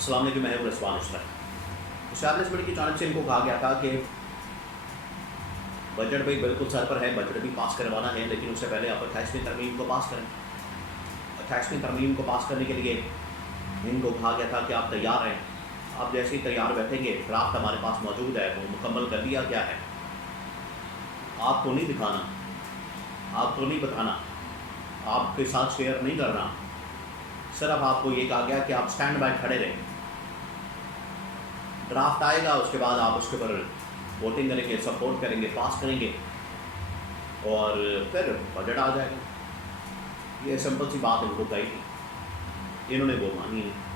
السلام علیکم، میں ہوں رضوان اشرف۔ اسٹیبلشمنٹ کی جانب سے ان کو کہا گیا تھا کہ بجٹ بھائی بالکل سر پر ہے، بجٹ بھی پاس کروانا ہے، لیکن اس سے پہلے آپ 28ویں ترمیم کو پاس کریں۔ 28ویں ترمیم کو پاس کرنے کے لیے ان کو کہا گیا تھا کہ آپ تیار ہیں۔ آپ جیسے ہی تیار بیٹھیں گے، ڈرافٹ ہمارے پاس موجود ہے، وہ مکمل کر دیا گیا ہے، آپ کو نہیں دکھانا، آپ کو نہیں بتانا، آپ کے ساتھ شیئر نہیں کرنا، صرف آپ کو یہ کہا گیا کہ آپ اسٹینڈ بائی کھڑے رہیں۔ ڈرافٹ آئے گا، اس کے بعد آپ اس کے اوپر ووٹنگ کریں گے، سپورٹ کریں گے، پاس کریں گے، اور پھر بجٹ آ جائے گا۔ یہ سمپل سی بات ان کو کہی تھی، انہوں نے وہ مانی نہیں۔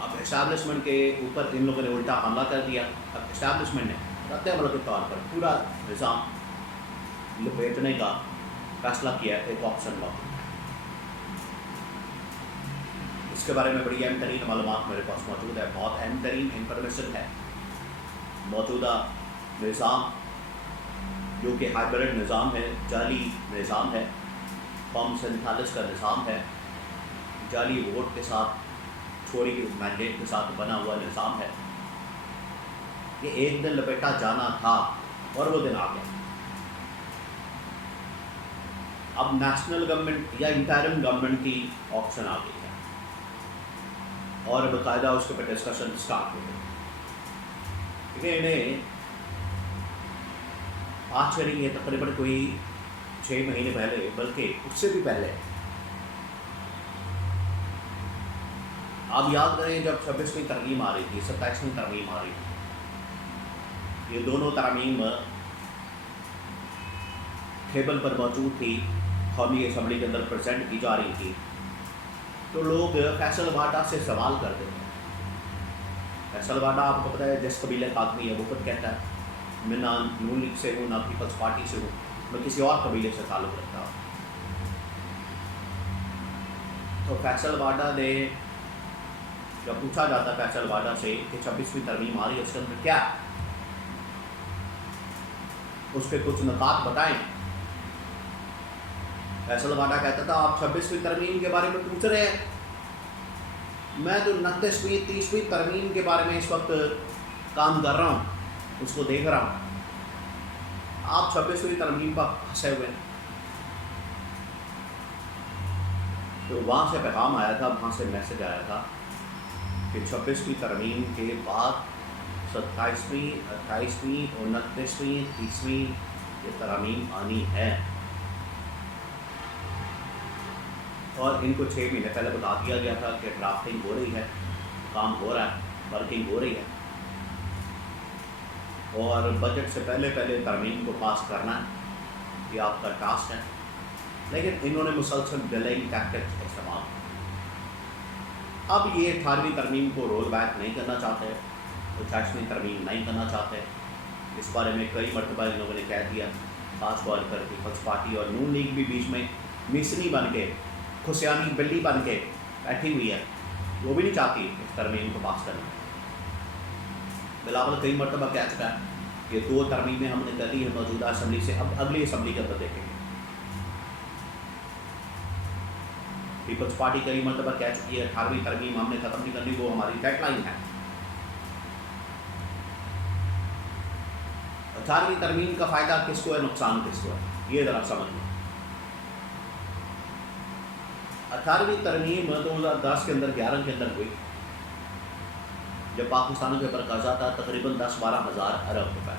اب اسٹیبلشمنٹ کے اوپر ان لوگوں نے الٹا حملہ کر دیا۔ اب اسٹیبلشمنٹ نے رد عمل کے طور پر پورا نظام لپیٹنے کا فیصلہ کیا ہے ایک آپشن لا۔ اس کے بارے میں بڑی اہم ترین معلومات میرے پاس موجود ہے، بہت اہم ترین انفارمیشن ہے۔ موجودہ نظام جو کہ ہائبرڈ نظام ہے، جعلی نظام ہے، فارم 47 کا نظام ہے، جعلی ووٹ کے ساتھ، چھوڑی مینڈیٹ کے ساتھ بنا ہوا نظام ہے، یہ ایک دن لپیٹا جانا تھا اور وہ دن آ گیا۔ اب نیشنل گورنمنٹ یا انٹرم گورنمنٹ کی آپشن آ گئی ہے اور باقاعدہ اس کے اوپر ڈسکشن اسٹارٹ ہو گئی۔ کیونکہ انہیں آج سے نہیں ہے، تقریباً کوئی 6 مہینے پہلے، بلکہ اس سے بھی پہلے، آپ یاد کریں جب 26ویں ترمیم آ رہی تھی، 27ویں ترمیم آ رہی تھی، یہ دونوں ترمیم ٹیبل پر موجود تھی، قومی اسمبلی کے اندر پریزنٹ کی جا رہی تھی، تو لوگ فیصل واڈا سے سوال کرتے تھے۔ فیصل واڈا آپ کو پتہ ہے جس قبیلے کا آدمی ہے، وہ خود کہتا ہے میں نہ نون لیگ سے ہوں، نہ پیپلز پارٹی سے ہوں، میں کسی اور قبیلے سے تعلق رکھتا ہوں۔ تو فیصل واڈا نے جب پوچھا جاتا فیصل واڈا سے کہ 26ویں ترمیم آ رہی ہے، اس کے اندر کیا ہے، اس پہ کچھ نکات بتائیں۔ فیصل واڈا کہتا تھا آپ 26ویں ترمیم کے بارے میں پوچھ رہے ہیں، میں تو 29ویں 30ویں ترمیم کے بارے میں اس وقت کام کر رہا ہوں، اس کو دیکھ رہا ہوں، آپ 26ویں ترمیم پر پھنسے ہوئے ہیں۔ تو وہاں سے پیغام آیا تھا، وہاں سے میسج آیا تھا کہ 26ویں ترمیم کے بعد 27ویں 28ویں 29ویں 30ویں یہ ترامیم آنی ہے، اور ان کو 6 مہینے پہلے بتا دیا گیا تھا کہ ڈرافٹنگ ہو رہی ہے، کام ہو رہا ہے، ورکنگ ہو رہی ہے، اور بجٹ سے پہلے ترمیم کو پاس کرنا ہے، یہ آپ کا ٹاسک ہے۔ لیکن انہوں نے مسلسل ڈیلیئنگ ٹیکٹکس استعمال کیا۔ اب یہ 18ویں ترمیم کو رول بیک نہیں کرنا چاہتے، 29ویں ترمیم نہیں کرنا چاہتے، اس بارے میں کئی مرتبہ ان لوگوں نے کہہ دیا، خاص طور پر پیپلز پارٹی اور نون لیگ بھی بیچ میں میسنی بن کے، کھسیانی بلی بن کے بیٹھی ہوئی ہے، وہ بھی نہیں چاہتی اس ترمیم کو پاس کرنا۔ بلاول کئی مرتبہ کہہ چکا ہے کہ 2 ترمیمیں ہم نے کر لی ہیں موجودہ اسمبلی سے، اب اگلی اسمبلی کے اندر دیکھیں گے۔ پیپلز پارٹی کئی مرتبہ کہہ چکی ہے 18ویں ترمیم ہم نے ختم نہیں کرنی، وہ ہماری ڈیڈ لائن ہے۔ 18ویں ترمیم کا فائدہ کس کو ہے، نقصان کس کو ہے، یہ ذرا سمجھ لیں۔ 18ویں ترمیم 2010 کے اندر 11 کے اندر ہوئی، جب پاکستان کے اوپر قرضہ تھا تقریباً 10-12 ہزار ارب روپے،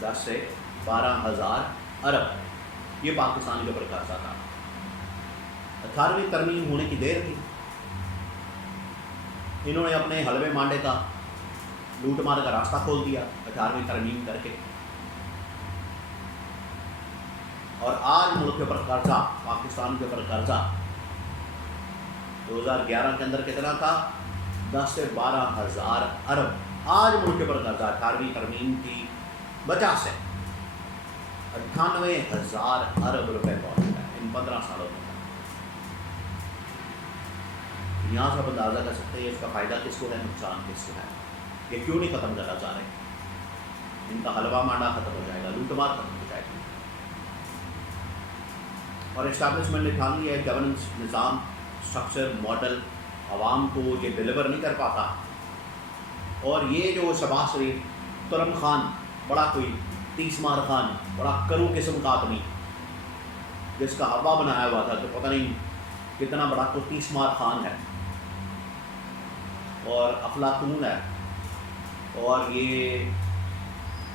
10 سے 12 ہزار ارب یہ پاکستان کے اوپر قرضہ تھا۔ 18ویں ترمیم ہونے کی دیر تھی، انہوں نے اپنے حلوے مانڈے کا لوٹ مار کا راستہ کھول دیا 18ویں ترمیم کر کے، اور آج ملک کے اوپر قرضہ، پاکستان کے اوپر قرضہ 2011 کے اندر کتنا تھا، 10 سے 12 ہزار ارب۔ آج ملک کے اوپر قرضہ 18ویں ترمیم کی وجہ سے 98 ہزار ارب روپے پہنچ گئے ان 15 سالوں میں۔ یہاں سے آپ اندازہ کر سکتے ہیں اس کا فائدہ کس کو ہے، نقصان کس کو ہے۔ یہ کیوں نہیں ختم کرنا چاہ رہے، ان کا حلوہ مانڈا ختم ہو جائے گا، لوٹ مار ختم ہو جائے گی۔ اور اسٹیبلشمنٹ نے ٹھان لیا ہے گورننس نظام اسٹرکچر ماڈل عوام کو یہ ڈیلیور نہیں کر پاتا، اور یہ جو شہباز شریف ترم خان بڑا کوئی تیس مار خان بڑا کرو قسم کا آدمی جس کا ہوا بنایا ہوا تھا، تو پتہ نہیں کتنا بڑا کوئی تیس مار خان ہے اور افلاطون ہے، اور یہ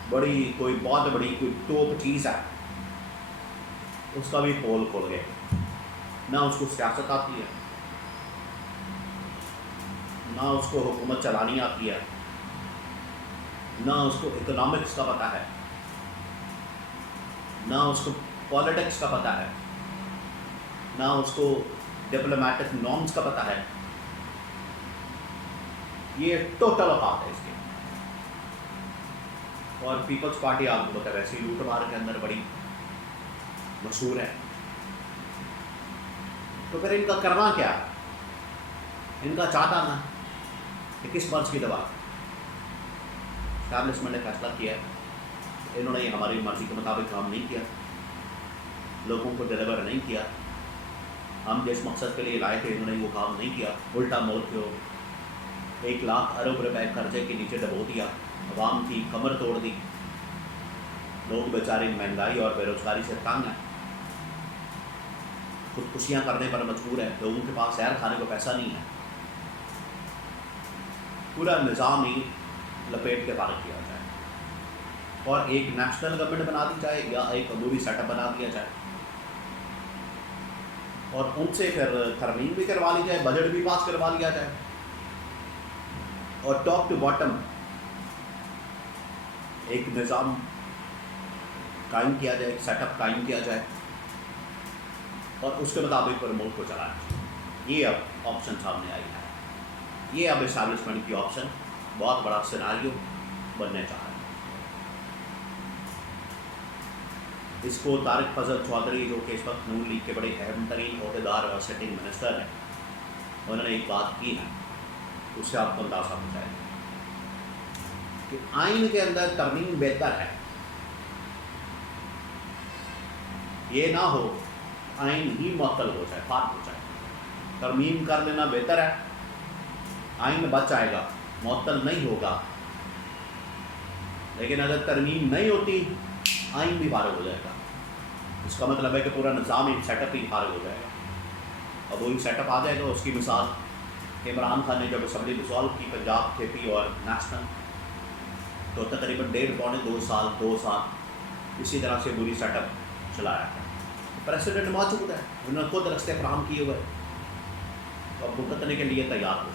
بڑی کوئی بہت بڑی کوئی ٹوپ چیز ہے، اس کا بھی پول کھول گئے. نہ اس کو سیاست آتی ہے، نہ اس کو حکومت چلانی آتی ہے، نہ اس کو اکنامکس کا پتہ ہے، نہ اس کو پالیٹکس کا پتہ ہے، نہ اس کو ڈپلومیٹک نارمس کا پتہ ہے. یہ ٹوٹل اوقات ہے اس کے. اور پیپلز پارٹی آپ کو پتہ ہے ویسے ہی لوٹ مار کے اندر بڑی مشہور ہے. تو پھر ان کا کرنا کیا؟ ان کا چاہتا نا کہ کس مرض کی دوا. اسٹیبلشمنٹ نے فیصلہ کیا ہے، انہوں نے یہ ہماری مرضی کے مطابق کام نہیں کیا، لوگوں کو ڈیلیور نہیں کیا، ہم جس مقصد کے لیے لائے تھے انہوں نے وہ کام نہیں کیا. الٹا ملک کو 1 لاکھ ارب روپے قرضے کے نیچے ڈبو دیا، عوام کی کمر توڑ دی، لوگ بیچارے مہنگائی اور بے روزگاری سے تنگ ہیں، خودکشیاں کرنے پر مجبور ہیں، لوگوں کے پاس زہر کھانے کو پیسہ نہیں ہے. پورا نظام ہی لپیٹ کے فارغ کیا جائے اور ایک نیشنل گورنمنٹ بنا دی جائے یا ایک عبوری سیٹ اپ بنا دیا جائے، اور ان سے پھر ترمیم بھی کروا لی جائے، بجٹ بھی پاس کروا لیا جائے، اور ٹاپ ٹو باٹم ایک نظام قائم کیا جائے، ایک سیٹ اپ قائم کیا جائے، اور اس کے مطابق پر ملک کو چلایا جائے. یہ اب آپشن سامنے آئی ہے. یہ اب اسٹیبلشمنٹ کی آپشن بہت بڑا سیناریو بننے چاہ رہا ہے. اس کو طارق فضل چودھری جو کہ اس وقت نون لیگ کے بڑے اہم ترین عہدیدار اور سٹنگ منسٹر ہیں، انہوں نے ایک بات کی ہے، اس سے آپ کو اندازہ ہو جائے گا کہ آئین کے اندر ترمیم بہتر ہے. یہ نہ ہو آئین ہی معطل ہو جائے، فارغ ہو جائے. ترمیم کر لینا بہتر ہے، آئین بچ جائے گا، معطل نہیں ہوگا. لیکن اگر ترمیم نہیں ہوتی آئین بھی فارغ ہو جائے گا. اس کا مطلب ہے کہ پورا نظام ایک سیٹ اپ ہی فارغ ہو جائے گا. اب وہی سیٹ اپ آ جائے گا. اس کی مثال عمران خان نے جب اسمبلی ڈسالو کی پنجاب کے پی اور نیشنل، تو تقریباً 1.5 2 سال اسی طرح سے پوری سیٹ اپ چلایا ہے. پریسیڈنٹ موجود ہے، انہوں نے خود رستے فراہم کیے ہوئے، اب بھگتنے کے لیے تیار ہو.